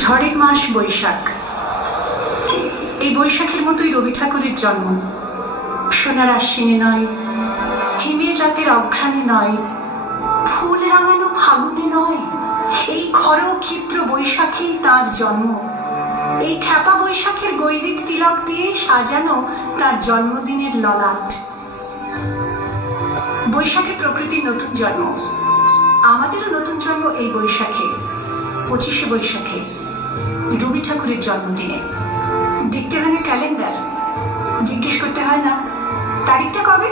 ঝড়ের মাস বৈশাখ। এই বৈশাখের মতোই রবি ঠাকুরের জন্ম। সোনার আশ্বিনে নয়, হিমের রাতের অঘ্রাণে নয়, ফুল রাঙানো ফাগুনে নয়, এই খর ক্ষিপ্র বৈশাখেই তার জন্ম। এই খ্যাপা বৈশাখের গৈরিক তিলক দিয়ে সাজানো তার জন্মদিনের ললাট। বৈশাখে প্রকৃতির নতুন জন্ম, আমাদেরও নতুন জন্ম এই বৈশাখে, 25শে বৈশাখে, রবি ঠাকুরের জন্মদিনে। দেখতে হয় না ক্যালেন্ডার, জিজ্ঞেস করতে হয় না তারিখটা কবে।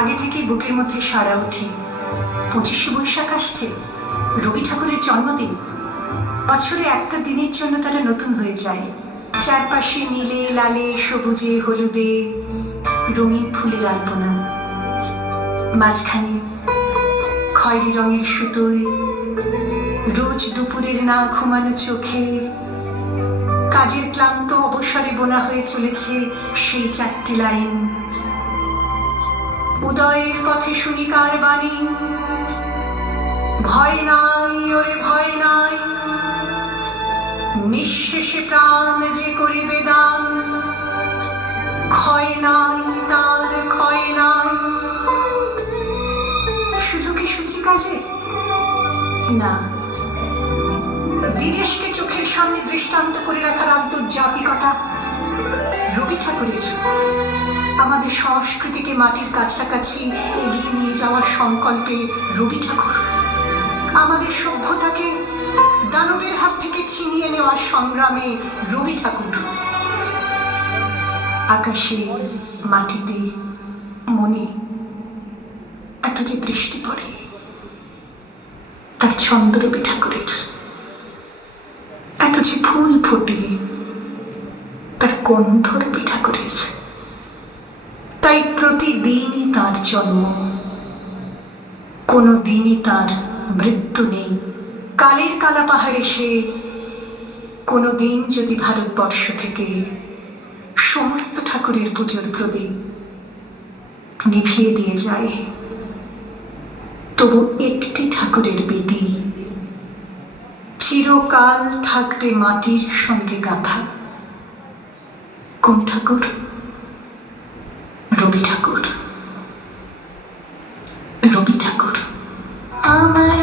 আগে থেকে বুকের মধ্যে সাড়া ওঠে, 25শে বৈশাখ আসছে, রবি ঠাকুরের জন্মদিন। বছরে একটা দিনের জন্য তারা নতুন হয়ে যায়। চারপাশে নীলে লালে সবুজে হলুদে রঙিন ফুলের আলপনা, মাঝখানে খয়েরি রঙের সুতোয় রোজ দুপুরের না ঘুমানো চোখে কাজের ক্লান্ত অবসরে বোনা হয়ে চলেছে সেই 4টি লাইন। উদয়ের পথে শুনি কার বাণী, ভয় নাই ওরে ভয় নাই, নিঃশেষে প্রাণ যে করিবে দান, ক্ষয় নাই তার ক্ষয় নাই। শুধু কি সূচি কাজে? না, বিদেশকে চোখের সামনে দৃষ্টান্ত করে রাখার আন্তর্জাতিকতা রবি ঠাকুরের। আমাদের সংস্কৃতিকে মাটির কাছাকাছি এগিয়ে নিয়ে যাওয়ার সংকল্পে রবি ঠাকুর। আমাদের সভ্যতাকে দানবের হাত থেকে ছিনিয়ে নেওয়ার সংগ্রামে রবি ঠাকুর। আকাশে, মাটিতে, মনে এত যে বৃষ্টি পড়ে, তার ছন্দ রবি ঠাকুরের। এত যে ফুল ফোটে, তার গন্ধ রবি ঠাকুরের। তাই প্রতিদিনই তার জন্ম, কোনো দিনই তার মৃত্যু নেই। কালের কালা পাহাড়ে সে কোনো দিন যদি ভারতবর্ষ থেকে সমস্ত ঠাকুরের পুজোর প্রদীপ নিভিয়ে দিয়ে যায়, তবু একটি ঠাকুরের বেদি চিরকাল থাকবে মাটির সঙ্গে গাঁথা। কোন ঠাকুর? রবি ঠাকুর। রবি ঠাকুর। আমার